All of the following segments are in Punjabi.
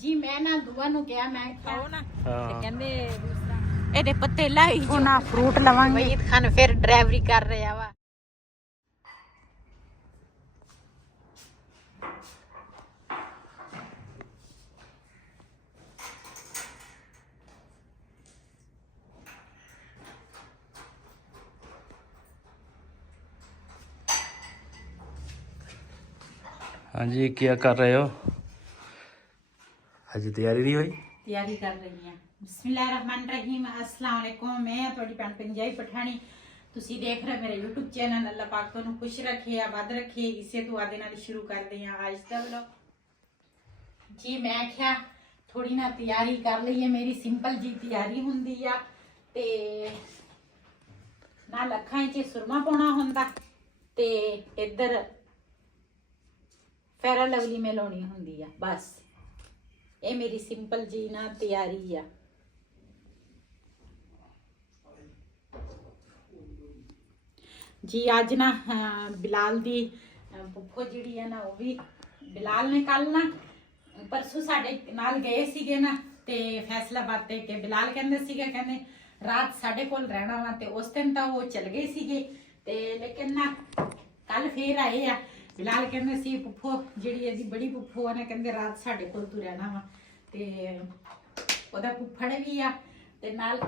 जी मैं ना दुआ नु क्या मैं खाओ ना ਹਾਂ कहंदे ਇਹਦੇ ਪੱਤੇ ਲਾਈ ਉਹਨਾਂ ਫਰੂਟ ਲਵਾਂਗੇ ਵਹੀਦ ਖਾਨ ਫਿਰ ਡਰਾਈਵਰੀ ਕਰ ਰਿਹਾ ਵਾ हाँ जी क्या कर रहे हो हजी तैयारी नहीं हुई ਤਿਆਰੀ ਕਰ ਰਹੀ ਹਾਂ ਬਿਸਮਿਲ੍ਲਾਹਿਰਰਹਿਮਾਨਿਰਰਹੀਮ अस्सलाम वालेकुम मैं ਤੁਹਾਡੀ ਭੈਣ ਪੰਜਾਬੀ ਪਠਾਣੀ ਤੁਸੀਂ ਦੇਖ ਰਹੇ ਮੇਰੇ YouTube ਚੈਨਲ ਅੱਲਾਹ ਪਾਕ ਤੁਹਾਨੂੰ ਖੁਸ਼ ਰੱਖੇ ਆਬਾਦ ਰੱਖੇ ਇਸੇ ਤੋਂ ਆਦੇ ਨਾਲ ਸ਼ੁਰੂ ਕਰਦੇ ਹਾਂ ਅੱਜ ਦਾ ਵਲੌਗ ਜੀ ਮੈਂ ਕਿਹਾ ਥੋੜੀ ਨਾ ਤਿਆਰੀ ਕਰ ਲਈਏ ਮੇਰੀ ਸਿੰਪਲ ਜੀ ਤਿਆਰੀ ਹੁੰਦੀ ਆ ਤੇ ਨਾਲ ਅੱਖਾਂ 'ਚ ਸੁਰਮਾ ਪਾਉਣਾ ਹੁੰਦਾ ਤੇ ਇੱਧਰ ਫੇਰਾ ਲਵਲੀ ਮੈਂ ਲਾਉਣੀ ਹੁੰਦੀ ਆ ਬਸ ਇਹ ਮੇਰੀ ਸਿੰਪਲ ਜੀ ਨਾ ਤਿਆਰੀ ਆ ਜੀ ਅੱਜ ਨਾ ਬਿਲਾਲ ਦੀ ਪੁੱਫੋ ਜਿਹੜੀ ਹੈ ਨਾ ਉਹ ਵੀ ਬਿਲਾਲ ਨੇ ਕੱਲ ਨਾ ਪਰਸੋਂ ਸਾਡੇ ਨਾਲ ਗਏ ਸੀਗੇ ਨਾ ਤੇ ਫੈਸਲਾਬਾਦ ਤੇ ਕਿ ਬਿਲਾਲ ਕਹਿੰਦੇ ਸੀਗੇ ਕਹਿੰਦੇ ਰਾਤ ਸਾਡੇ ਕੋਲ ਰਹਿਣਾ ਵਾ ਤੇ ਉਸ ਦਿਨ ਤਾਂ ਉਹ ਚਲ ਗਏ ਸੀਗੇ ਤੇ ਲੇਕਿਨ ਨਾ ਕੱਲ ਫੇਰ ਆਏ ਆ ਬਿਲਾਲ ਕਹਿੰਦੇ ਸੀ ਪੁੱਫੋ ਜਿਹੜੀ ਇਹਦੀ ਬੜੀ ਪੁੱਫੋ ਆ ਨਾ ਕਹਿੰਦੇ ਰਾਤ ਸਾਡੇ ਕੋਲ ਤੂੰ ਰਹਿਣਾ ਵਾ ਤੇ ਉਹਦਾ ਫੁੱਫੜ ਵੀ ਆ ਤੇ ਨਾਲ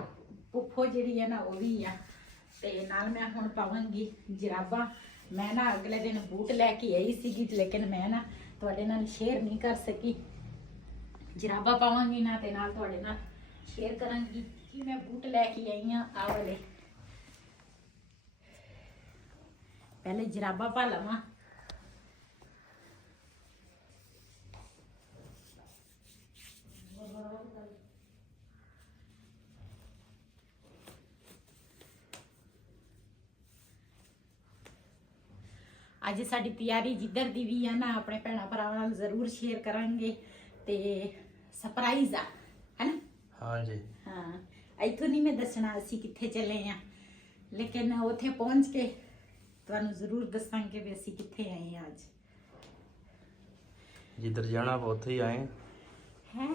ਪੁੱਫੋ ਜਿਹੜੀ ਹੈ ਨਾ ਉਹ ਵੀ ਆ ਤੇ ਨਾਲ ਮੈਂ ਹੁਣ ਪਾਵਾਂਗੀ ਜਰਾਬਾਂ ਮੈਂ ਨਾ ਅਗਲੇ ਦਿਨ ਬੂਟ ਲੈ ਕੇ ਆਈ ਸੀਗੀ ਲੇਕਿਨ ਮੈਂ ਨਾ ਤੁਹਾਡੇ ਨਾਲ ਸ਼ੇਅਰ ਨਹੀਂ ਕਰ ਸਕੀ ਜਰਾਬਾਂ ਪਾਵਾਂਗੀ ਨਾ ਤੇ ਨਾਲ ਤੁਹਾਡੇ ਨਾਲ ਸ਼ੇਅਰ ਕਰਾਂਗੀ ਕਿ ਮੈਂ ਬੂਟ ਲੈ ਕੇ ਆਈ ਆ ਆ ਵਾਲੇ ਪਹਿਲੇ ਜਰਾਬਾਂ ਪਾ ਲਵਾਂ ਅੱਜ ਸਾਡੀ ਤਿਆਰੀ ਜਿੱਧਰ ਦੀ ਵੀ ਆ ਨਾ ਆਪਣੇ ਭੈਣਾਂ ਭਰਾਵਾਂ ਨਾਲ ਜ਼ਰੂਰ ਸ਼ੇਅਰ ਕਰਾਂਗੇ ਤੇ ਸਰਪ੍ਰਾਈਜ਼ ਆ ਹੈਨਾ हाँ जी ਹਾਂ ਇੱਥੋਂ ਨਹੀਂ ਮੈਂ ਦੱਸਣਾ ਅਸੀਂ ਕਿੱਥੇ ਚੱਲੇ ਆ ਲੇਕਿਨ ਉੱਥੇ ਪਹੁੰਚ ਕੇ ਤੁਹਾਨੂੰ ਜ਼ਰੂਰ ਦੱਸਾਂਗੇ ਵੀ ਅਸੀਂ ਕਿੱਥੇ ਆਏ ਆ ਅੱਜ जिधर जाना आप उधर ही आए हैं। ਹੈ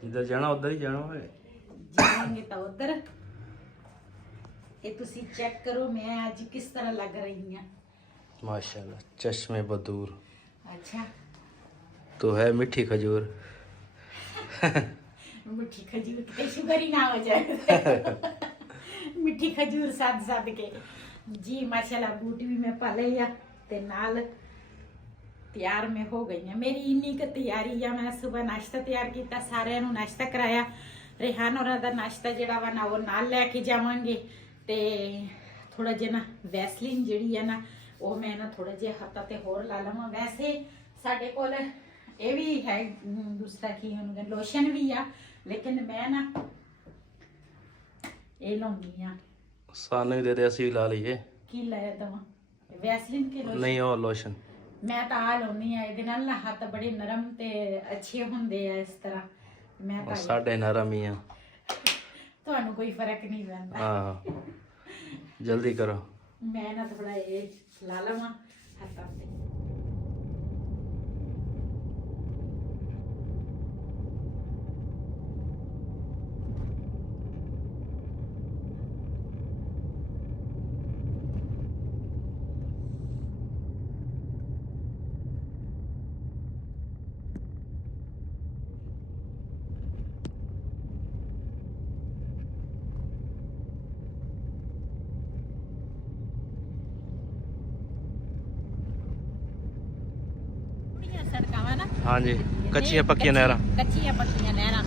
जिधर जाना उधर ही जाना है ਜਾਵਾਂਗੇ ਤਾਂ ਉਧਰ ਇਹ ਤੁਸੀਂ ਚੈੱਕ ਕਰੋ ਮੈਂ ਅੱਜ ਕਿਸ ਤਰ੍ਹਾਂ ਲੱਗ ਰਹੀ ਹਾਂ माशाल्लाह चश्मे बदूर अच्छा तो है मीठी खजूर मिठी खजूर कितने शुगर ही ना हो जाए मिठी खजूर साथ साथ के जी माशाल्लाह बूट भी मैं पा लिया ते नाल तैयार में हो गई है मेरी इन्नी क तैयारी है मैं सुबह नाश्ता तैयार किया सारे नाश्ता कराया रेहान और दा नाश्ता जिहड़ा वा ना वो नाल लेके जावांगे ते थोड़ा जिहा ना वैसलीन जिहड़ी है ना ਉਹ ਮੈਂ ਨਾ ਥੋੜਾ ਜਿਹਾ ਹੱਥਾਂ ਤੇ ਹੋਰ ਲਾ ਲਵਾਂ ਵੈਸੇ ਸਾਡੇ ਕੋਲ ਇਹ ਵੀ ਹੈ ਦੂਸਰਾ ਕੀ ਹੁੰਦਾ ਲੋਸ਼ਨ ਵੀ ਆ ਲੇਕਿਨ ਮੈਂ ਨਾ ਇਹ ਲਾਉਂਦੀ ਆ सानू ही दे दे ਅਸੀਂ ਲਾ ਲਈਏ ਕੀ ਲਾਇਆ ਦਵਾਂ ਵੈਸਲੀਨ ਕੇ ਲੋਸ਼ਨ ਨਹੀਂ ਉਹ ਲੋਸ਼ਨ ਮੈਂ ਤਾਂ ਆ ਲਾਉਣੀ ਆ ਇਹਦੇ ਨਾਲ ਨਾ ਹੱਥ ਬੜੇ ਨਰਮ ਤੇ ਅੱਛੇ ਹੁੰਦੇ ਆ ਇਸ ਤਰ੍ਹਾਂ ਮੈਂ ਤਾਂ ਸਾਡੇ ਨਰਮ ਹੀ ਆ ਤੁਹਾਨੂੰ ਕੋਈ ਫਰਕ ਨਹੀਂ ਪੈਂਦਾ ਹਾਂ ਜਲਦੀ ਕਰੋ ਮੈਂ ਨਾ ਥੋੜਾ ਇਹ ਲਾ ਲਵਾਂ ਹੱਥਾਂ ਤੇ ਸੜਕਾਂ ਵਾ ਨਾ हाँ जी ਕੱਚੀਆਂ ਪੱਕੀਆਂ ਨਹਿਰਾਂ ਕੱਚੀਆਂ ਪੱਕੀਆਂ ਨਹਿਰਾਂ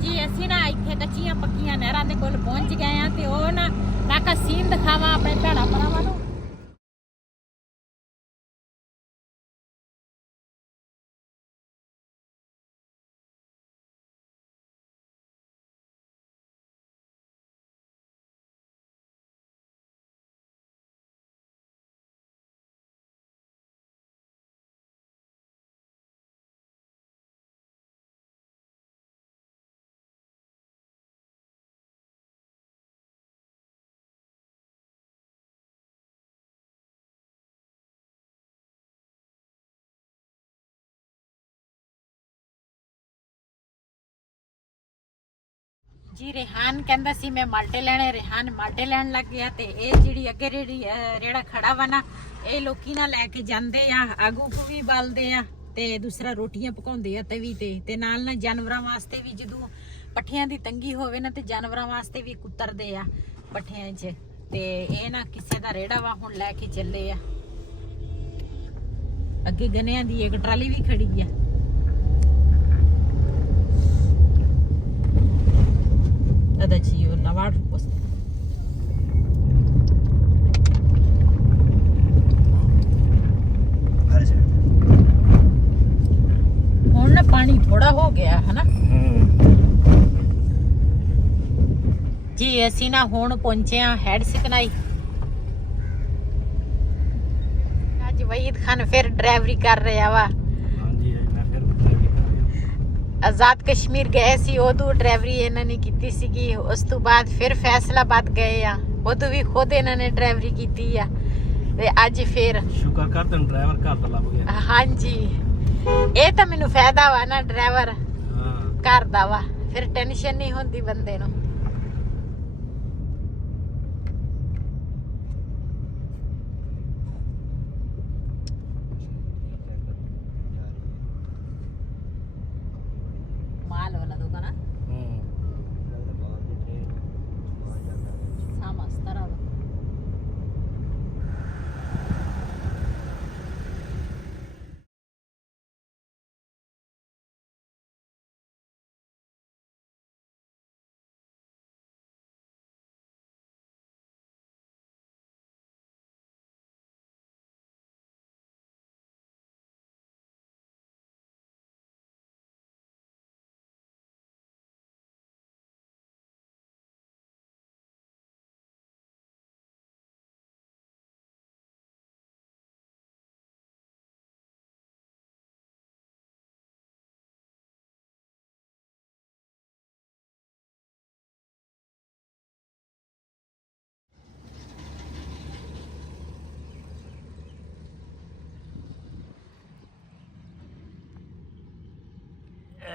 ਜੀ ਅਸੀਂ ਨਾ ਇੱਥੇ ਕੱਚੀਆਂ ਪੱਕੀਆਂ ਨਹਿਰਾਂ ਦੇ ਕੋਲ ਪਹੁੰਚ ਗਏ ਆ ਤੇ ਉਹ ਨਾ ਤਾਕਾ ਸੀਨ ਦਿਖਾਵਾਂ ਆਪਣੇ ਭੈਣਾਂ ਭਰਾਵਾਂ ਨੂੰ ਜੀ ਰਿਹਾਨ ਕਹਿੰਦਾ ਸੀ ਮੈਂ ਮਾਲਟੇ ਲੈਣੇ, ਰਿਹਾਨ ਮਾਲਟੇ ਲੈਣ ਲੱਗ ਗਿਆ ਤੇ ਇਹ ਜਿਹੜੀ ਅੱਗੇ ਰੇੜਾ ਖੜਾ ਵਾ ਨਾ, ਇਹ ਲੋਕੀ ਨਾ ਲੈ ਕੇ ਜਾਂਦੇ ਆ, ਆਗੂ ਵੀ ਬਾਲਦੇ ਆ ਤੇ ਦੂਸਰਾ ਰੋਟੀਆਂ ਪਕਾਉਂਦੇ ਆ ਤਵੀ ਤੇ ਨਾਲ ਨਾ ਜਾਨਵਰਾਂ ਵਾਸਤੇ ਵੀ ਜਦੋਂ ਪੱਠਿਆਂ ਦੀ ਤੰਗੀ ਹੋਵੇ ਨਾ ਤੇ ਜਾਨਵਰਾਂ ਵਾਸਤੇ ਵੀ ਕੁੱਤਰਦੇ ਆ ਪੱਠਿਆਂ 'ਚ। ਤੇ ਇਹ ਨਾ ਕਿਸੇ ਦਾ ਰੇੜਾ ਵਾ, ਹੁਣ ਲੈ ਕੇ ਚੱਲੇ ਆ। ਅੱਗੇ ਗੰਨਿਆਂ ਦੀ ਇੱਕ ਟਰਾਲੀ ਵੀ ਖੜੀ ਆ। Da Gio Navarro posto. ਹੁਣ ਨਾ ਪਾਣੀ ਥੋੜਾ ਹੋ ਗਿਆ ਹੈ ਨਾ ਜੀ। ਅਸੀਂ ਨਾ ਹੁਣ ਪਹੁੰਚੇ ਆ ਹੈਡ ਸਿਕਨਾਈ। ਅੱਜ ਵਹੀਦ ਖਾਨ ਫਿਰ ਡਰਾਈਵਰੀ ਕਰ ਰਿਹਾ ਵਾ। ਆਜ਼ਾਦ ਕਸ਼ਮੀਰ ਗਏ ਸੀ, ਉਦੋਂ ਡਰਾਈਵਰੀ ਇਹਨਾਂ ਨੇ ਕੀਤੀ ਸੀਗੀ। ਉਸ ਤੋਂ ਬਾਅਦ ਫਿਰ ਫੈਸਲਾਬਾਦ ਗਏ ਆ, ਉਦੋਂ ਵੀ ਖੁਦ ਇਹਨਾਂ ਨੇ ਡਰਾਈਵਰੀ ਕੀਤੀ ਆ। ਤੇ ਅੱਜ ਫਿਰ ਸ਼ੁਕਰ ਕਰ ਤੈਨੂੰ ਡਰਾਈਵਰ ਘਰ ਦਾ ਲੱਭ ਗਿਆ। ਹਾਂਜੀ, ਇਹ ਤਾਂ ਮੈਨੂੰ ਫਾਇਦਾ ਵਾ ਨਾ, ਡਰਾਈਵਰ ਘਰ ਦਾ ਵਾ, ਫਿਰ ਟੈਨਸ਼ਨ ਨਹੀਂ ਹੁੰਦੀ ਬੰਦੇ ਨੂੰ। माल वाला दुकान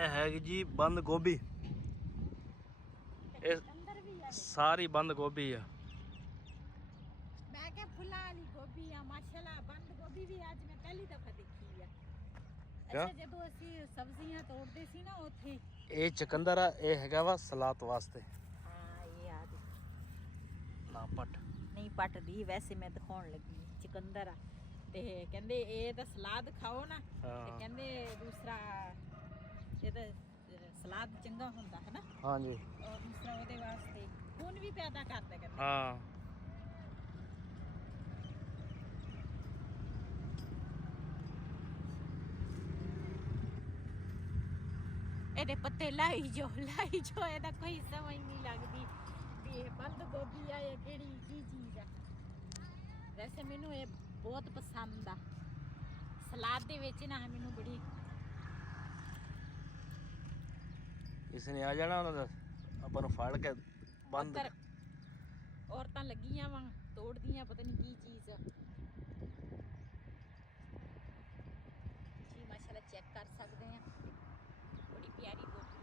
ਹੈਗੀ ਜੀ ਬੰਦ ਗੋਭੀ। ਇਹ ਸਾਰੀ ਬੰਦ ਗੋਭੀ ਆ। ਮੈਂ ਕਿਹਾ ਫੁੱਲਾਂ ਵਾਲੀ ਗੋਭੀ ਆ ਮਾਸ਼ਾਅੱਲਾ। ਬੰਦ ਗੋਭੀ ਵੀ ਅੱਜ ਮੈਂ ਪਹਿਲੀ ਦਫਾ ਦੇਖੀ ਆ। ਅੱਛਾ, ਜਦੋਂ ਅਸੀਂ ਸਬਜ਼ੀਆਂ ਤੋੜਦੇ ਸੀ ਨਾ ਉੱਥੇ। ਇਹ ਚਕੰਦਰ ਆ, ਇਹ ਹੈਗਾ ਵਾ ਸਲਾਦ ਵਾਸਤੇ। ਹਾਂ ਇਹ ਆ ਨਾ ਪੱਟ ਨਹੀਂ ਪੱਟਦੀ, ਵੈਸੇ ਮੈਂ ਦਿਖਾਉਣ ਲੱਗੀ ਚਕੰਦਰ ਆ। ਤੇ ਕਹਿੰਦੇ ਇਹ ਤਾਂ ਸਲਾਦ ਖਾਓ ਨਾ, ਤੇ ਕਹਿੰਦੇ ਦੂਸਰਾ ਇਹਦਾ ਸਲਾਦ ਚੰਗਾ ਹੁੰਦਾ ਹੈ ਨਾ। ਹਾਂਜੀ, ਔਰ ਦੂਸਰਾ ਉਹਦੇ ਵਾਸਤੇ ਖੂਨ ਵੀ ਪੈਦਾ ਕਰਦਾ ਕਹਿੰਦੇ। ਹਾਂ ਇਹਦੇ ਪੱਤੇ ਲਾਈ ਜੋ ਇਹਦਾ ਕੋਈ ਸਮਝ ਨਹੀਂ ਲੱਗਦੀ ਵੀ ਇਹ ਬੰਦ ਗੋਭੀ ਆ ਜਾਂ ਕਿਹੜੀ ਕੀ ਚੀਜ਼ ਆ। ਵੈਸੇ ਮੈਨੂੰ ਇਹ ਬਹੁਤ ਪਸੰਦ ਆ ਸਲਾਦ ਦੇ ਵਿੱਚ ਨਾ। ਮੈਨੂੰ ਬੜੀ ਕਿਸੇ ਨੇ ਆ ਜਾਣਾ, ਉਹਨਾਂ ਦਾ ਆਪਾਂ ਨੂੰ ਫੜ ਕੇ ਬੰਦ। ਔਰਤਾਂ ਲੱਗੀਆਂ ਵਾ ਤੋੜਦੀਆਂ, ਪਤਾ ਨਹੀਂ ਕੀ ਚੀਜ਼ ਜੀ। ਮਾਸ਼ਾਅੱਲਾ ਚੈੱਕ ਕਰ ਸਕਦੇ ਆ, ਬੜੀ ਪਿਆਰੀ ਗੋਭੀ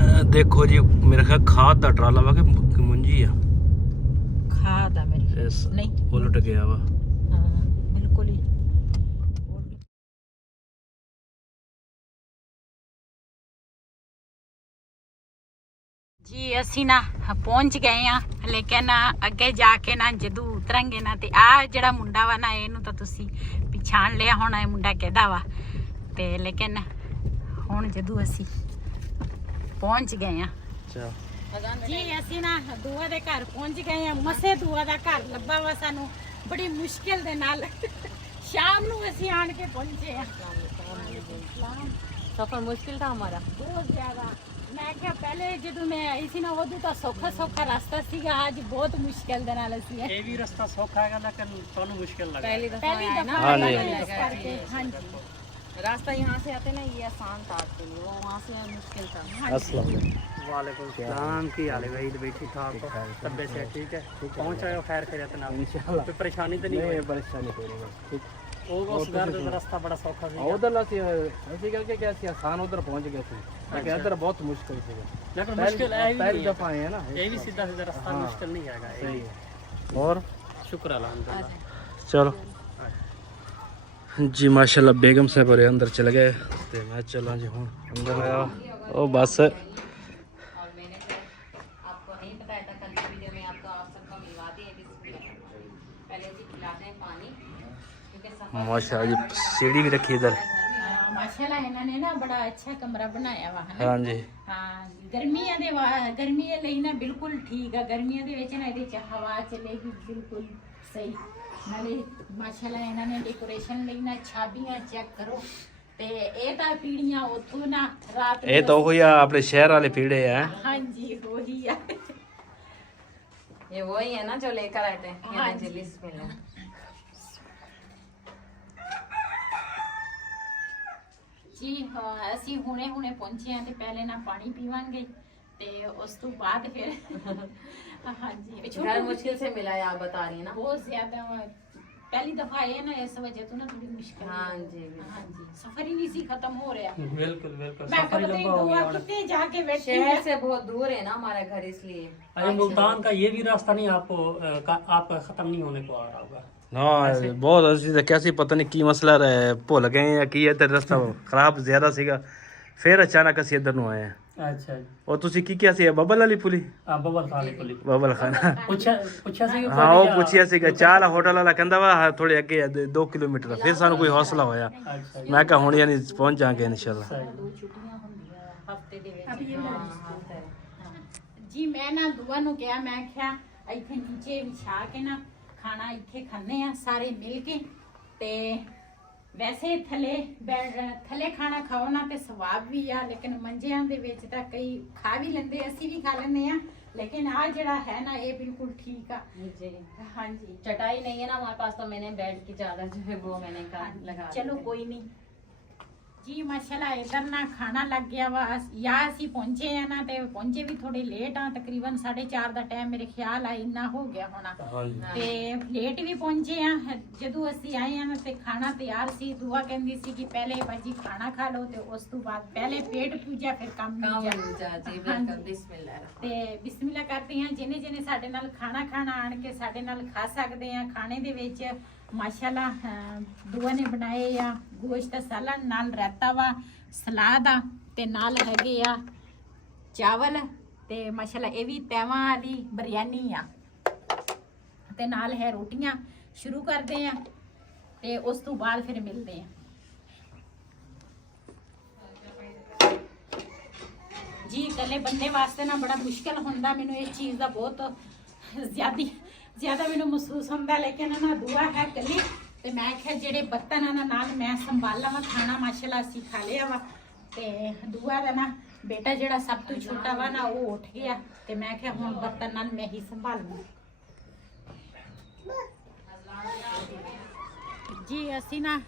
ਆ। ਦੇਖੋ ਜੀ, ਮੇਰੇ ਖਿਆਲ ਖਾਦ ਦਾ ਟਰਾਲਾ ਵਾ ਕਿ ਮੁੰਜੀ ਆ। ਖਾਦ ਆ ਮੇਰੇ ਨਹੀਂ, ਉਲਟ ਗਿਆ ਵਾ। ਹਾਂ ਬਿਲਕੁਲ ਹੀ। ਜੀ ਅਸੀਂ ਨਾ ਪਹੁੰਚ ਗਏ ਆ, ਲੇਕਿਨ ਅੱਗੇ ਜਾ ਕੇ ਨਾ ਜਦੋਂ ਉਤਰਾਂਗੇ ਨਾ ਤੇ ਆ ਜਿਹੜਾ ਮੁੰਡਾ ਵਾ ਨਾ, ਇਹਨੂੰ ਤਾਂ ਤੁਸੀਂ ਪਛਾਣ ਲਿਆ ਹੋਣਾ ਇਹ ਮੁੰਡਾ ਕਿਹਦਾ ਵਾ। ਤੇ ਲੇਕਿਨ ਹੁਣ ਜਦੋਂ ਅਸੀਂ ਪਹੁੰਚ ਗਏ ਆ ਜੀ, ਅਸੀਂ ਨਾ ਦੂਆ ਦੇ ਘਰ ਪਹੁੰਚ ਗਏ ਆ। ਮਸੇ ਦੂਆ ਦਾ ਘਰ ਲੱਭਾ ਵਾ ਸਾਨੂੰ ਬੜੀ ਮੁਸ਼ਕਿਲ ਦੇ ਨਾਲ। ਸ਼ਾਮ ਨੂੰ ਅਸੀਂ ਆਣ ਕੇ ਪਹੁੰਚੇ ਆ। सफर मुश्किल था हमारा बहुत ज्यादा। मैं क्या पहले ਜਦੋਂ ਮੈਂ ਆਈ ਸੀ ਨਾ ਉਦੋਂ ਤਾਂ ਸੌਖਾ ਰਸਤਾ ਸੀਗਾ, ਅੱਜ ਬਹੁਤ ਮੁਸ਼ਕਿਲ ਦੇ ਨਾਲ ਅਸੀਂ ਇਹ ਵੀ ਰਸਤਾ ਸੌਖਾ ਹੈਗਾ ਲੇਕਿਨ ਤੁਹਾਨੂੰ ਮੁਸ਼ਕਿਲ ਲੱਗਾ। पहली दफा ਪਹਿਲੀ आया ना ਦਫਾ हाँ जी। ਕਰਕੇ। ਹਾਂਜੀ रास्ता यहाँ से आते ना ये आसान था आपके लिए, वो वहाँ से मुश्किल था। अस्सलाम वालेकुम सलाम, की हाल है भाई? भाई ठीक ठाक हो? तबीयत से ठीक है? पहुँच आए हो खैर खैरियत ना? इंशाल्लाह। कोई परेशानी तो नहीं? परेशानी हो रही है। ਉਸ ਘਰ ਦਾ ਰਸਤਾ ਬੜਾ ਸੌਖਾ ਸੀ ਉਧਰ ਅਸੀਂ ਕਰਕੇ ਕਿ ਅਸੀਂ ਆਸਾਨ ਉਧਰ ਪਹੁੰਚ ਗਏ ਸੀ ਲੇਕਿਨ ਇੱਧਰ ਬਹੁਤ ਮੁਸ਼ਕਿਲ ਸੀਗਾ ਲੇਕਿਨ ਮੁਸ਼ਕਿਲ ਹੈ ਵੀ ਪਹਿਲੀ ਦਫਾ ਆਏ ਹੈ ਨਾ ਇਹ ਵੀ ਸਿੱਧਾ ਸਿੱਧਾ ਰਸਤਾ ਮੁਸ਼ਕਿਲ ਨਹੀਂ ਹੈਗਾ ਸਹੀ है और ਸ਼ੁਕਰ ਅਲਹਮਦੁਲਿल्लाह चलो जी माशाल्लाह बेगम साहब और अंदर चले गए तो मैं चला जी हूँ अंदर आया ओ बस और मैंने फिर आपको नहीं बताया था कल की वीडियो में आपको आप सबको मिलवा दिए पहले जी खिलाते हैं पानी क्योंकि सफर माशाल्लाह जी सीढ़ी भी रखी इधर ਮਾਸ਼ਾਅੱਲਾ ਇਹਨਾਂ ਨੇ ਨਾ ਬੜਾ ਅੱਛਾ ਕਮਰਾ ਬਣਾਇਆ ਵਾ ਹਨਾ हाँ जी ਹਾਂ ਗਰਮੀਆਂ ਲਈ ਨਾ ਬਿਲਕੁਲ ਠੀਕ ਆ ਗਰਮੀਆਂ ਦੇ ਵਿੱਚ ਨਾ ਇਹਦੇ ਚ ਹਵਾ ਚੱਲੇਗੀ ਬਿਲਕੁਲ ਸਹੀ ਨਾਲੇ ਮਾਸ਼ਾਅੱਲਾ ਇਹਨਾਂ ਨੇ ਡੈਕੋਰੇਸ਼ਨ ਲਈ ਨਾ ਛਾਬੀਆਂ ਚੈੱਕ ਕਰੋ ਤੇ ਇਹ ਤਾਂ ਪੀੜੀਆਂ ਉੱਥੋਂ ਨਾ ਰਾਤ ये तो हुई अपने शहर वाले पीढ़े हैं ਹਾਂਜੀ ਉਹੀ ਆ ये वही है ना जो लेकर आए थे ये हाँ देखिए, जी। बिस्मिल्लाह। ਜੀ ਅਸੀਂ ਹੁਣੇ ਪਹੁੰਚੇ ਆ ਤੇ ਪਹਿਲੇ ਨਾ ਪਾਣੀ ਪੀਵਾਂਗੇ ਤੇ ਉਸ ਤੋਂ ਬਾਅਦ ਫਿਰ ਹਾਂਜੀ घर ਛੋਟੂ मुश्किल से मिला है आप बता रही है ना ਬਹੁਤ ਜ਼ਿਆਦਾ ਪਹਿਲੀ ਦਫਾ ਆਏ ਨਾ ਇਸ ਵਜ੍ਹਾ ਤੋਂ ਨਾ ਥੋੜੀ ਮੁਸ਼ਕਲ हाँ जी बिल्कुल। ਹਾਂਜੀ ਸਫਰ ਹੀ ਨਹੀਂ ਸੀ ਖਤਮ ਹੋ ਰਿਹਾ ਬਿਲਕੁਲ ਬਿਲकुल ਮੈਂ सफर ही ਕਦੇ लंबा हो ਦੁਆ गया और ਕਿਤੇ ਜਾ ਕੇ ਬੈਠੀ शहर से बहुत दूर है ना हमारा घर इसलिए अरे मुल्तान का ये भी रास्ता नहीं आपको आपका खत्म नहीं होने को आ रहा होगा ਹਾਂ ਬਹੁਤ ਅਸੀਂ ਤਾਂ ਕਿਹਾ ਸੀ ਪਤਾ ਨਹੀਂ ਕੀ ਮਸਲਾ ਹੈ ਭੁੱਲ ਗਏ ਜਾਂ ਕੀ ਇੱਧਰ ਰਸਤਾ ਖਰਾਬ ਜ਼ਿਆਦਾ ਸੀਗਾ ਫਿਰ ਅਚਾਨਕ ਅਸੀਂ ਇੱਧਰ ਨੂੰ ਆਏ ਹਾਂ अच्छा जी ਉਹ ਤੁਸੀਂ ਕੀ ਕਿਹਾ ਸੀ ਬੱਬਲ ਵਾਲੀ ਪੁਲੀ बबल खाने को लिख ਬੱਬਲ ਖਾਨਾ पूछा सी ਹਾਂ ਉਹ ਪੁੱਛਿਆ ਸੀਗਾ ਚਾਹ ਵਾਲਾ ਹੋਟਲ ਵਾਲਾ ਕਹਿੰਦਾ ਵਾ ਥੋੜੇ ਅੱਗੇ 2 ਕਿਲੋਮੀਟਰ ਫਿਰ ਸਾਨੂੰ ਕੋਈ ਹੌਸਲਾ ਹੋਇਆ अच्छा जी ਮੈਂ ਕਿਹਾ ਹੁਣ ਯਾਨੀ ਪਹੁੰਚ ਜਾਾਂਗੇ ਇਨਸ਼ਾਅੱਲਾ ਦੋ ਛੁੱਟੀਆਂ ਹੁੰਦੀਆਂ ਹਫਤੇ ਦੇ ਵਿੱਚ हाँ, हाँ, ਜੀ ਮੈਂ ਨਾ ਦੁਆ ਨੂੰ ਕਿਹਾ ਮੈਂ ਕਿਹਾ ਇੱਥੇ ਨੀਚੇ ਵਿਛਾ ਕੇ ਨਾ ਖਾਣਾ ਇੱਥੇ ਖਾਣੇ ਆ ਸਾਰੇ ਮਿਲ ਕੇ ਤੇ ਵੈਸੇ ਥੱਲੇ ਖਾਣਾ ਖਾਓ ਨਾ ਤੇ ਸਵਾਬ ਵੀ ਆ ਲੇਕਿਨ ਮੰਜਿਆਂ ਦੇ ਵਿੱਚ ਤਾਂ ਕਈ ਖਾ ਵੀ ਲੈਂਦੇ ਅਸੀਂ ਵੀ ਖਾ ਲੈਂਦੇ ਆ ਲੇਕਿਨ ਆ ਜਿਹੜਾ ਹੈ ਨਾ ਇਹ ਬਿਲਕੁਲ ਠੀਕ ਆ जी ਹਾਂਜੀ चटाई नहीं है ना हमारे पास तो मैंने बेड की चादर जो है वो मैंने लगा दी ਚਲੋ है। ਕੋਈ ਨਹੀਂ ਜੀ ਮਾਸ਼ਾਅੱਲਾ ਇਧਰ ਨਾ ਖਾਣਾ ਲੱਗ ਗਿਆ ਵਾ ਜਾਂ ਅਸੀਂ ਪਹੁੰਚੇ ਆ ਨਾ ਤੇ ਪਹੁੰਚੇ ਵੀ ਥੋੜੇ ਲੇਟ ਆ ਤਕਰੀਬਨ 4:30 ਦਾ ਟਾਈਮ ਮੇਰੇ ਖਿਆਲ ਆ ਇੰਨਾ ਹੋ ਗਿਆ ਹੋਣਾ ਤੇ ਲੇਟ ਵੀ ਪਹੁੰਚੇ ਆ ਜਦੋਂ ਅਸੀਂ ਆਏ ਆ ਨਾ ਤੇ ਖਾਣਾ ਤਿਆਰ ਸੀ ਦੁਆ ਕਹਿੰਦੀ ਸੀ ਕਿ ਪਹਿਲੇ ਬਾਜੀ ਖਾਣਾ ਖਾ ਲਓ ਤੇ ਉਸ ਤੋਂ ਬਾਅਦ ਪਹਿਲੇ ਪੇਟ ਪੂਜਾ ਫਿਰ ਕੰਮ काम ਦੂਜਾ दूजा जी हाँ बिल्कुल जी। बिस्मिल्लाह। ਤੇ ਬਿਸਮਿਲ੍ਲਾ ਕਰਦੇ ਹਾਂ ਜਿਹਨੇ ਸਾਡੇ ਨਾਲ ਖਾਣਾ ਆਣ ਕੇ ਸਾਡੇ ਨਾਲ ਖਾ ਸਕਦੇ ਆ ਖਾਣੇ ਦੇ ਵਿੱਚ ਮਾਸ਼ਾਅੱਲਾ ਦੁਆ ਨੇ ਬਣਾਏ ਆ ਗੋਸ਼ਤ ਦਾ ਸਾਲਨ ਨਾਲ ਰਾਇਤਾ ਵਾ ਸਲਾਦ ਆ ਤੇ ਨਾਲ ਹੈਗੇ ਆ ਚਾਵਲ ਤੇ ਮਾਸ਼ਾਅੱਲਾ ਇਹ ਵੀ ਤੈਵਾਂ ਵਾਲੀ ਬਿਰਿਆਨੀ ਆ ਤੇ ਨਾਲ ਹੈ ਰੋਟੀਆਂ ਸ਼ੁਰੂ ਕਰਦੇ ਆ ਤੇ ਉਸ ਤੋਂ ਬਾਅਦ ਫਿਰ ਮਿਲਦੇ ਆ ਜੀ ਇਕੱਲੇ ਬੰਦੇ ਵਾਸਤੇ ਨਾ ਬੜਾ ਮੁਸ਼ਕਲ ਹੁੰਦਾ ਮੈਨੂੰ ਇਸ ਚੀਜ਼ ਦਾ ਬਹੁਤ ਜ਼ਿਆਦਾ ਮੈਨੂੰ ਮਹਿਸੂਸ ਹੁੰਦਾ ਲੇਕਿਨ ਨਾ ਦੁਆ ਹੈ ਇਕੱਲੀ ਤੇ ਮੈਂ ਕਿਹਾ ਜਿਹੜੇ ਬਰਤਨ ਆ ਨਾ ਨਾਲ ਮੈਂ ਸੰਭਾਲਾਂ ਵਾ ਖਾਣਾ ਮਾਸ਼ਾਅੱਲਾ ਅਸੀਂ ਖਾ ਲਿਆ ਵਾ ਤੇ ਦੁਆ ਦਾ ਨਾ ਬੇਟਾ ਜਿਹੜਾ ਸਭ ਤੋਂ ਛੋਟਾ ਵਾ ਨਾ ਉਹ ਉੱਠ ਗਿਆ ਤੇ ਮੈਂ ਕਿਹਾ ਹੁਣ ਬਰਤਨ ਨਾਲ ਮੈਂ ਹੀ ਸੰਭਾਲੂ ਜੀ ਅਸੀਂ ਨਾ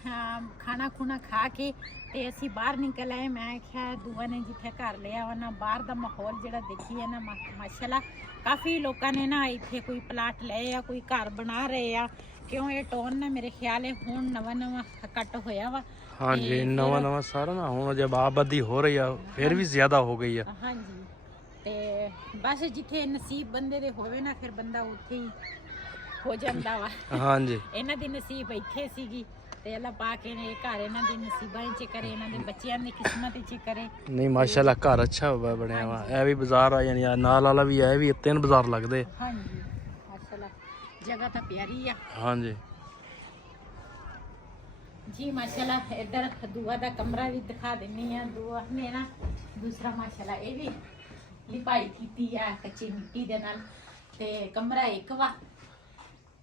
ਖਾਣਾ ਖੁਣਾ ਖਾ ਕੇ ਤੇ ਅਸੀਂ ਬਾਹਰ ਨਿਕਲ ਆਏ ਮੈਂ ਕਿਹਾ ਦੁਆ ਨੇ ਜਿੱਥੇ ਘਰ ਲਿਆ ਵਾ ਨਾ ਬਾਹਰ ਦਾ ਮਾਹੌਲ ਜਿਹੜਾ ਦੇਖੀਏ ਨਾ ਮਾਸ਼ਾਅੱਲਾ ਕਾਫੀ ਲੋਕਾਂ ਨੇ ਨਾ ਇੱਥੇ ਕੋਈ ਪਲਾਟ ਲਏ ਆ ਕੋਈ ਘਰ ਬਣਾ ਰਹੇ ਆ ਕਿਉਂ ਇਹ ਟੋਨ ਨਾ ਮੇਰੇ ਖਿਆਲ ਹੈ ਹੁਣ ਨਵਾਂ ਕੱਟ ਹੋਇਆ ਵਾ ਹਾਂਜੀ ਨਵਾਂ ਸਾਰਾ ਨਾ ਹੁਣ ਜਦ ਆਬਾਦੀ ਹੋ ਰਹੀ ਆ ਫਿਰ ਵੀ ਜ਼ਿਆਦਾ ਹੋ ਗਈ ਆ ਹਾਂਜੀ ਤੇ ਬਸ ਜਿੱਥੇ ਨਸੀਬ ਬੰਦੇ ਦੇ ਹੋਵੇ ਨਾ ਫਿਰ ਬੰਦਾ ਉੱਥੇ ਹੀ ਹੋ ਜਾਂਦਾ ਵਾ ਹਾਂਜੀ ਇਹਨਾਂ ਦੀ ਨਸੀਬ ਇੱਥੇ ਸੀਗੀ ਤੇ ਅੱਲਾ ਪਾਕ ਨੇ ਘਰ ਇਹਨਾਂ ਦੇ ਨਸੀਬਾਂ 'ਚ ਕਰੇ ਇਹਨਾਂ ਦੇ ਬੱਚਿਆਂ ਦੀ ਕਿਸਮਤ 'ਚ ਕਰੇ ਨਹੀਂ ਮਾਸ਼ਾਅੱਲਾ ਘਰ ਅੱਛਾ ਬਣਿਆ ਵਾ ਇਹ ਵੀ ਬਾਜ਼ਾਰ ਆ ਯਾਨੀ ਨਾਲ ਵਾਲਾ ਵੀ ਇਹ ਵੀ 3 ਬਾਜ਼ਾਰ ਲੱਗਦੇ ਹਾਂਜੀ ਮਾਸ਼ਾਅੱਲਾ ਜਗ੍ਹਾ ਤਾਂ ਪਿਆਰੀ ਆ ਹਾਂਜੀ ਜੀ ਮਾਸ਼ਾਅੱਲਾ ਇੱਧਰ ਦੁਆ ਦਾ ਕਮਰਾ ਵੀ ਦਿਖਾ ਦਿੰਨੀ ਆ ਦੁਆ ਨੇ ਨਾ ਦੂਸਰਾ ਮਾਸ਼ਾਅੱਲਾ ਇਹ ਵੀ ਲਿਪਾਈ ਕੀਤੀ ਆ ਕੱਚੀ ਮਿੱਟੀ ਦੇ ਨਾਲ ਤੇ ਕਮਰਾ ਇੱਕ ਵਾ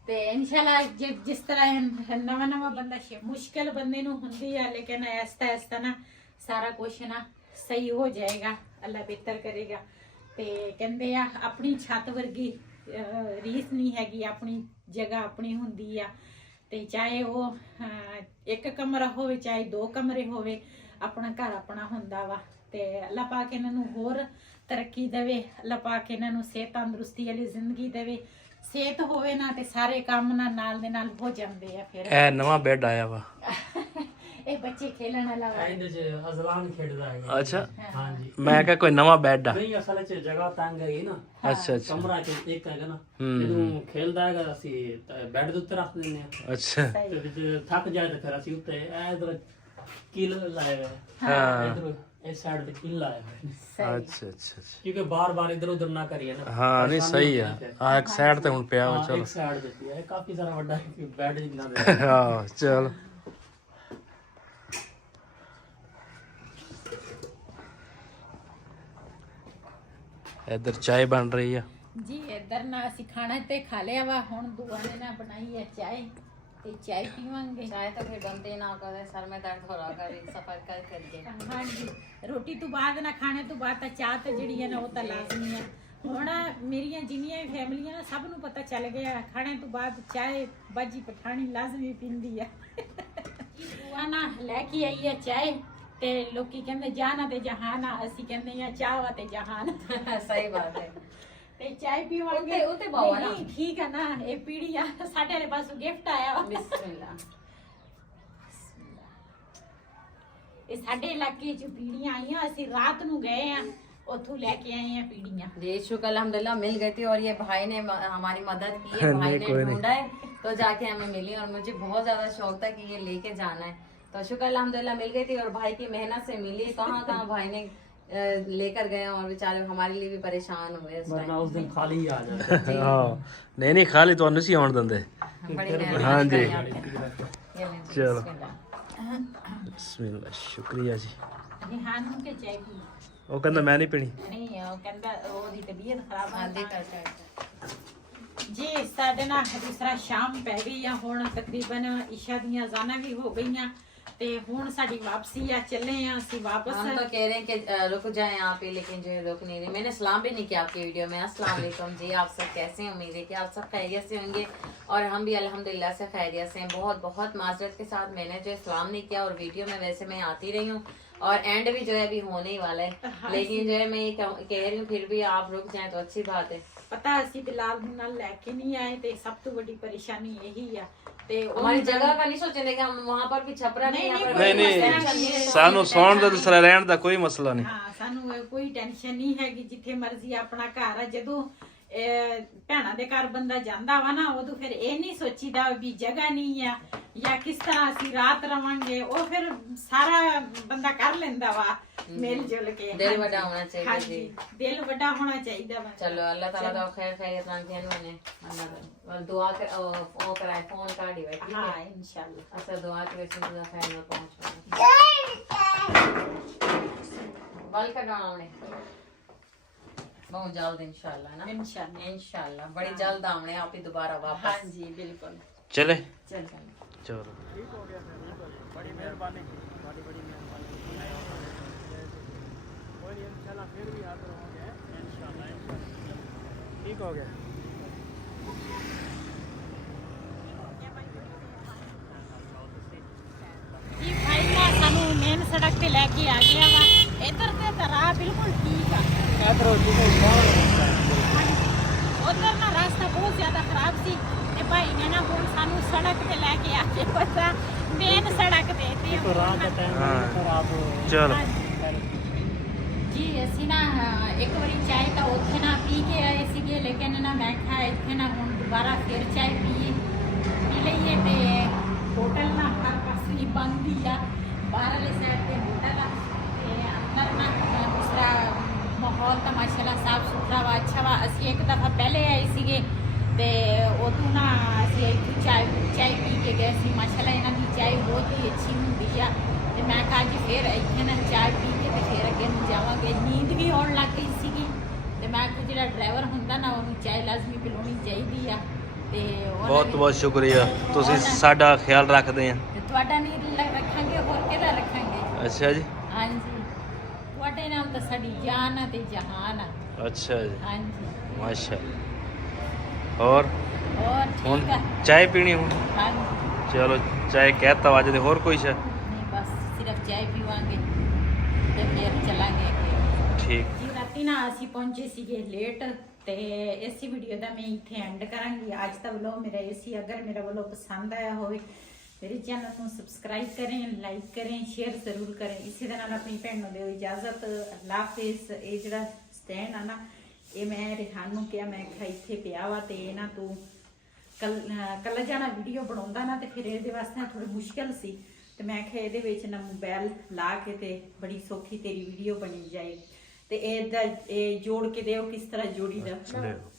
ਤੇ ਇਨਸ਼ਾਅੱਲਾ ਜਿਸ ਤਰ੍ਹਾਂ ਨਵਾਂ ਬੰਦਾ ਮੁਸ਼ਕਿਲ ਬੰਦੇ ਨੂੰ ਹੁੰਦੀ ਆ ਲੇਕਿਨ ਐਸਤਾ ਨਾ ਸਾਰਾ ਕੁਛ ਨਾ ਸਹੀ ਹੋ ਜਾਏਗਾ ਅੱਲਾ ਬਿਹਤਰ ਕਰੇਗਾ ਤੇ ਕਹਿੰਦੇ ਆ ਆਪਣੀ ਛੱਤ ਵਰਗੀ ਰੀਸ ਨਹੀਂ ਹੈਗੀ ਆਪਣੀ ਜਗ੍ਹਾ ਆਪਣੀ ਹੁੰਦੀ ਆ ਤੇ ਚਾਹੇ ਉਹ ਇੱਕ ਕਮਰਾ ਹੋਵੇ ਚਾਹੇ 2 ਕਮਰੇ ਹੋਵੇ ਆਪਣਾ ਘਰ ਆਪਣਾ ਹੁੰਦਾ ਵਾ ਤੇ ਅੱਲਾ ਪਾਕ ਇਹਨਾਂ ਨੂੰ ਹੋਰ ਤਰੱਕੀ ਦੇਵੇ ਅੱਲਾ ਪਾਕ ਇਹਨਾਂ ਨੂੰ ਸਿਹਤ ਤੰਦਰੁਸਤੀ ਵਾਲੀ ਜ਼ਿੰਦਗੀ ਦੇਵੇ ਸਿਹਤ ਹੋਵੇ ਨਾ ਤੇ ਸਾਰੇ ਕੰਮ ਨਾਲ ਦੇ ਨਾਲ ਹੋ ਜਾਂਦੇ ਆ ਫਿਰ। ਇਹ ਨਵਾਂ ਬੈੱਡ ਆਇਆ ਵਾ। ਇਹ ਬੱਚੇ ਖੇਲਣ ਵਾਲਾ ਵਾ। ਇਹਦੇ ਚ ਅਜ਼ਲਾਨ ਖੇਡਦਾ ਹੈ। ਅੱਛਾ, ਹਾਂਜੀ ਮੈਂ ਕਿਹਾ ਕੋਈ ਨਵਾਂ ਬੈੱਡ ਆ। ਨਹੀਂ ਅਸਲ ਚ ਜਗ੍ਹਾ ਤੰਗ ਹੈਗੀ ਨਾ, ਅੱਛਾ ਅੱਛਾ ਕਮਰਾ ਚ ਇੱਕ ਹੈਗਾ ਨਾ, ਇਹਨੂੰ ਖੇਲਦਾ ਹੈਗਾ, ਅਸੀਂ ਬੈੱਡ ਦੇ ਉੱਤੇ ਰੱਖ ਦਿੰਦੇ ਆ ਅੱਛਾ ਤੇ ਵਿੱਚ ਥੱਕ ਜਾਏ ਤਾਂ ਫਿਰ ਅਸੀਂ ਉੱਤੇ ਇਹ ਇਧਰ ਕੀਲ ਲਾਇਆ ਹੋਇਆ ਹਾਂ ਇਧਰ ਇਸ ਸਾਈਡ ਤੇ ਕੀਲ ਲਾਇਆ ਹੋਇਆ ਸਹੀ। ਅੱਛਾ ਅੱਛਾ ਅੱਛਾ। ਕਿਉਂਕਿ ਬਾਰ-ਬਾਰ ਇਧਰ ਉਧਰ ਨਾ ਕਰੀਏ ਨਾ। ਹਾਂ ਨਹੀਂ ਸਹੀ ਆ। ਆ ਇੱਕ ਸਾਈਡ ਤੇ ਹੁਣ ਪਿਆ ਵਾ। ਹਾਂ, ਚਲੋ ਇੱਕ ਸਾਈਡ ਤੇ ਪਿਆ ਹੈ, ਕਾਫੀ ਸਾਰਾ ਵੱਡਾ ਬੈੱਡ ਜਿੰਨਾ ਦੇ। ਹਾਂ ਚਲ। ਇੱਧਰ ਚਾय ਬਣ ਰਹੀ ਆ ਜੀ। ਇੱਧਰ ਨਾ ਅਸੀਂ ਖਾਣਾ ਤੇ ਖਾ ਲਿਆ ਵਾ, ਹੁਣ ਦੁਆ ਨੇ ਨਾ ਬਣਾਈ ਹੈ ਚਾय ਤੇ ਚਾय ਪੀਵਾਂਗੇ। चाय तो फिर बनते ही ना करे, सर में दर्द हो रहा करे सफर कर करके। ਹਾਂਜੀ, ਰੋਟੀ ਤੋਂ ਬਾਅਦ ਨਾ, ਖਾਣੇ ਤੋਂ ਬਾਅਦ ਤਾਂ ਚਾਹ ਤੇ ਜਿਹੜੀ ਹੈ ਨਾ ਉਹ ਤਾਂ ਲਾਜ਼ਮੀ ਹੈ। ਹੁਣ ਮੇਰੀਆਂ ਜਿੰਨੀਆਂ ਵੀ ਫੈਮਲੀਆਂ ਨਾ ਸਭ ਨੂੰ ਪਤਾ ਚੱਲ ਗਿਆ ਖਾਣੇ ਤੋਂ ਬਾਅਦ ਚਾय ਬਾਜੀ ਪਠਾਣੀ ਲਾਜ਼ਮੀ ਪੀਂਦੀ ਹੈ। ਦੁਆ ਨਾ ਲੈ ਕੇ ਆਈ ਹੈ ਚਾय ਤੇ ਲੋਕੀ ਕਹਿੰਦੇ ਜਾਨਾ ਤੇ ਜਹਾਨਾ, ਅਸੀਂ ਕਹਿੰਦੇ ਆ ਚਾਹ ਤੇ ਜਹਾਨ। सही बात है। ਤੇ ਚਾय ਪੀਵਾਂਗੇ। ਉੱਤੇ ਬਾਵਾ ਨਾ। ਨਹੀਂ, ਠੀਕ ਹੈ ਨਾ। ਇਹ ਪੀੜੀਆਂ ਸਾਡੇ ਵਾਲੇ ਪਾਸੋਂ ਗਿਫਟ ਆਇਆ ਵਾ। बिस्मिल्लाह। ਇਹ ਸਾਡੇ ਇਲਾਕੇ 'ਚ ਪੀੜੀਆਂ ਆਈਆਂ, ਅਸੀਂ ਰਾਤ ਨੂੰ ਗਏ ਆ, ਉੱਥੋਂ ਲੈ ਕੇ ਆਏ ਆ ਪੀੜੀਆਂ। जी शुक्र अल्हम्दुलिल्लाह मिल गई थी और ये भाई ने हमारी मदद की है, भाई ने ढूंढा है तो जाके हमें मिली और मुझे बहुत ज्यादा शौक था कि ये लेके जाना है, तो शुक्र अल्हम्दुलिल्लाह मिल गई थी और भाई की मेहनत से मिली। कहाँ कहाँ भाई ने लेकर गए और बेचारे हमारे लिए भी परेशान हुए उस वरना टाइम। उस दिन खाली ही आ जाता। ਹਾਂ ਨਹੀਂ ਨਹੀਂ ਖਾਲੀ ਤੁਹਾਨੂੰ ਸੀ ਆਉਣ ਦਿੰਦੇ। बड़ी मेहनत हाँ जी। करी आपने। ये लें जी, चलो। बिस्मिल्लाह। ਬਿਸਮਿਲ੍ਲਾ ਸ਼ੁਕਰੀਆ ਜੀ। ਰਿਹਾਨ ਨੂੰ ਕਿ ਚਾय ਪੀ? ਉਹ ਕਹਿੰਦਾ ਮੈਂ ਨਹੀਂ ਪੀਣੀ। ਨਹੀਂ, ਉਹ ਕਹਿੰਦਾ ਉਹਦੀ ਤਬੀਅਤ ਖਰਾਬ ਆ। हाँ देखा था। ਜੀ ਸਾਡੇ ਨਾਲ ਦੂਸਰਾ ਸ਼ਾਮ ਪੈ ਗਈ ਆ, ਹੁਣ ਤਕਰੀਬਨ ਇਸ਼ਾ ਦੀਆਂ ਅਜ਼ਾਨਾਂ ਵੀ ਹੋ ਗਈਆਂ ਤੇ ਹੁਣ ਸਾਡੀ ਵਾਪਸੀ ਆ, ਚੱਲੇ ਆ ਅਸੀਂ ਵਾਪਸ। हम तो कह रहे हैं कि रुक जाएं आप ही, लेकिन जो है रुक नहीं रहे। मैंने सलाम भी नहीं किया आपकी वीडियो में। अस्सलाम वालेकुम जी, आप सब कैसे हैं? उम्मीद है कि आप सब खैरियत से होंगे और हम भी अल्हम्दुलिल्लाह से खैरियत से हैं। बहुत बहुत माजरत के साथ मैंने जो है सलाम नहीं किया और वीडियो में वैसे मैं आती रही हूँ और एंड भी जो है अभी होने ही वाला है, लेकिन जो है मैं ये कह रही हूँ फिर भी आप रुक जाएं तो अच्छी बात है। ਪਤਾ ਅਸੀਂ ਬਿਲਾਲ ਨੂੰ ਨਾਲ ਲੈ ਕੇ ਨਹੀਂ ਆਏ ਤੇ ਸਭ ਤੋਂ ਵੱਡੀ ਪਰੇਸ਼ਾਨੀ ਇਹੀ ਆ। ਤੇ हमारी जगह का नहीं सोचेंगे कि हम वहाँ पर भी छपरा नहीं, यहाँ पर ਨਹੀਂ ਨਹੀਂ ਸਾਨੂੰ ਸੌਣ ਦਾ ਤੇ ਰਹਿਣ ਦਾ ਕੋਈ ਮਸਲਾ ਨਹੀਂ। ਹਾਂ, ਸਾਨੂੰ ਇਹ ਕੋਈ ਟੈਨਸ਼ਨ ਨਹੀਂ ਹੈਗੀ, ਜਿੱਥੇ ਮਰਜ਼ੀ ਆਪਣਾ ਘਰ ਆ। ਜਦੋਂ ਭੈਣਾਂ ਦੇ ਘਰ ਬੰਦਾ ਜਾਂਦਾ ਵਾ ਨਾ, ਉਦੋਂ ਫਿਰ ਇਹ ਨਹੀਂ ਸੋਚੀਦਾ ਵੀ ਜਗ੍ਹਾ ਨਹੀਂ ਆ ਜਾਂ ਕਿਸ ਤਰ੍ਹਾਂ ਅਸੀਂ ਰਾਤ ਰਵਾਂਗੇ। ਉਹ ਫਿਰ ਸਾਰਾ ਬੰਦਾ ਕਰ ਲੈਂਦਾ ਵਾ ਮਿਲ ਜੁਲ ਕੇ। दिल ਹਾਂਜੀ, बड़ा होना चाहिए ਹਾਂਜੀ, जी। ਦਿਲ ਵੱਡਾ ਹੋਣਾ ਚਾਹੀਦਾ ਵਾ। चलो अल्लाह ताला तो खैर खैरियत रखे मैंने दुआ कर वो कराए फोन कर दी बैठी ਹਾਂ ਇਨਸ਼ਾਅੱਲਾ। अच्छा दुआ की वजह से खैर में पहुंच बल कटाना हमने बहुत जल्द इंशाल्लाह है ना। ਇਨਸ਼ਾਅੱਲਾ। इंशाल्लाह बड़ी जल्द आमने आप ही दोबारा वापस। ਹਾਂਜੀ ਬਿਲकुल। ਚਲੇ ਚਲ ਚਲੋ। बड़ी मेहरबानी बड़ी बड़ी मेहरबानी। कोई नहीं, इंशाल्लाह फिर भी हाथ रहोगे इंशाल्लाह। ठीक हो गया। ਜੀ ਭਾਈ ਨਾ ਸਾਨੂੰ ਮੇਨ ਸੜਕ ਤੇ ਲੈ ਕੇ ਆ ਗਿਆ ਵਾ। ਇੱਧਰ ਤੇ ਤਾਂ ਰਾਹ ਬਿਲਕੁਲ ਠੀਕ ਆ, ਉਧਰ ਨਾ ਰਸਤਾ ਬਹੁਤ ਜ਼ਿਆਦਾ ਖਰਾਬ ਸੀ ਤੇ ਭਾਈ ਨੇ ਨਾ ਹੁਣ ਸਾਨੂੰ ਸੜਕ ਤੇ ਲੈ ਕੇ ਆ ਕੇ ਪਤਾ ਮੇਨ ਸੜਕ ਤੇ ਤੇ तो रात का टाइम हाँ। पर आप ਚਲੋ ਜੀ ਅਸੀਂ ਨਾ ਇੱਕ ਵਾਰੀ ਚਾय ਤਾਂ ਉੱਥੇ ਨਾ ਪੀ ਕੇ ਆਏ ਸੀਗੇ, ਲੇਕਿਨ ਨਾ ਮੈਂ ਕਿਹਾ ਇੱਥੇ ਨਾ ਹੁਣ ਦੁਬਾਰਾ ਫਿਰ ਚਾय ਪੀ ਲਈਏ ਤੇ ਹੋਟਲ ਨਾ ਹਰ ਪਾਸੇ ਹੀ ਬੰਦ ਹੀ ਆ। ਬਾਹਰਲੇ ਸਾਈਡ ਤੇ ਹੋਟਲ ਆ ਤੇ ਅੰਦਰ ਨਾ ਦੂਸਰਾ ਮਾਹੌਲ ਤਾਂ ਮਾਸ਼ਾਅੱਲਾ ਸਾਫ ਸੁਥਰਾ ਵਾ, ਅੱਛਾ ਵਾ। ਅਸੀਂ ਇੱਕ ਦਫਾ ਪਹਿਲੇ ਆਏ ਸੀਗੇ ਤੇ ਉਦੋਂ ਨਾ ਅਸੀਂ ਇੱਥੇ ਚਾय ਪੀ ਕੇ ਗਏ ਸੀ। ਮਾਸ਼ਾਅੱਲਾ ਇਹਨਾਂ ਦੀ ਚਾय ਬਹੁਤ ਹੀ ਅੱਛੀ ਹੁੰਦੀ ਆ ਤੇ ਮੈਂ ਕਿਹਾ ਜੀ ਫਿਰ ਇੱਥੇ ਨਾ ਚਾय ਪੀ ਕੇ ਤੇ ਫਿਰ ਅੱਗੇ ਨੂੰ ਜਾਵਾਂਗੇ। ਨੀਂਦ ਵੀ ਆਉਣ ਲੱਗ ਗਈ ਸੀਗੀ ਤੇ ਮੈਂ ਕਿਹਾ ਜਿਹੜਾ ਡਰਾਈਵਰ ਹੁੰਦਾ ਨਾ ਉਹਨੂੰ ਚਾय ਲਾਜ਼ਮੀ ਪਿਲਾਉਣੀ ਚਾਹੀਦੀ ਆ ਤੇ ਉਹਨਾਂ ਬਹੁਤ ਨੇ- ਬਹੁਤ ਸ਼ੁਕਰੀਆ, ਤੁਸੀਂ ਸਾਡਾ ਖਿਆਲ ਰੱਖਦੇ ਆ। ਤੇ ਤੁਹਾਡਾ ਨਹੀਂ ਰੱਖਾਂਗੇ ਹੋਰ ਕਿਹਦਾ ਰੱਖਾਂਗੇ। ਅੱਛਾ ਜੀ। ਹਾਂਜੀ, ਤੁਹਾਡੇ ਨਾਲ ਤਾਂ ਸਾਡੀ ਜਾਨ ਆ ਤੇ ਜਹਾਨ ਆ। ਅੱਛਾ ਜੀ, ਹਾਂਜੀ, ਮਾਸ਼ਾ। ਹੋਰ ਹੋਰ ਹੁਣ ਠੀਕ ਆ। ਚਾय ਪੀਣੀ ਹੁਣ? ਹਾਂਜੀ, ਚਲੋ ਚਾय ਕਹਿਤਾ ਵਾ ਜੇ ਹੋਰ ਕੋਈ ਸ਼ੈ? ਨਹੀਂ ਬਸ ਸਿਰਫ ਚਾय ਪੀਵਾਂਗੇ ਤੇ ਫਿਰ ਚੱਲਾਂਗੇ ਅੱਗੇ। ਠੀਕ। ਜੀ ਰਾਤੀ ਨਾ ਅਸੀਂ ਪਹੁੰਚੇ ਸੀਗੇ ਲੇਟ ਤੇ ਇसी ਵੀਡੀਓ ਦਾ ਮੈਂ ਇੱਥੇ ਐਂਡ ਕਰਾਂਗੀ ਅੱਜ ਦਾ ਵਲੋਗ ਮੇਰਾ ਇਹ ਸੀ। ਅਗਰ ਮੇਰਾ ਵਲੋਗ ਪਸੰਦ ਆਇਆ ਹੋਵੇ ਮੇਰੇ ਚੈਨਲ ਨੂੰ ਸਬਸਕ੍ਰਾਈਬ ਕरें, ਲਾਈਕ करें, ਸ਼ੇਅਰ ਜ਼ਰੂਰ ਕरें। ਇਸੇ ਦੇ ਨਾਲ ਆਪਣੀ ਭੈਣ ਨੂੰ ਦਿਓ ਇਜਾਜ਼ਤ। ਅੱਲਾਹ ਹਾਫਿਜ਼। ਇਹ ਜਿਹੜਾ ਸਟੈਂਡ ਆ ਨਾ ਇਹ ਮੈਂ ਰਿਹਾਨ ਨੂੰ ਕਿਹਾ, ਮੈਂ ਕਿਹਾ ਇੱਥੇ ਪਿਆ ਵਾ ਤੇ ਨਾ ਤੂੰ ਕੱਲ ਜਾਣਾ ਵੀਡੀਓ ਬਣਾਉਂਦਾ ਨਾ ਤੇ ਫਿਰ ਇਹਦੇ ਵਾਸਤੇ ਨਾ ਥੋੜੀ ਮੁਸ਼ਕਿਲ ਸੀ ਤੇ ਮੈਂ ਕਿਹਾ ਇਹਦੇ ਵਿੱਚ ਨਾ ਮੋਬਾਈਲ ਲਾ ਕੇ ਤੇ ਬੜੀ ਸੌਖੀ ਤੇਰੀ ਵੀਡੀਓ ਬਣੀ ਜਾਏ ਤੇ ਇਹ ਜੋੜ ਕੇ ਦਿਓ ਕਿਸ ਤਰ੍ਹਾਂ ਜੋੜੀ ਦਾ।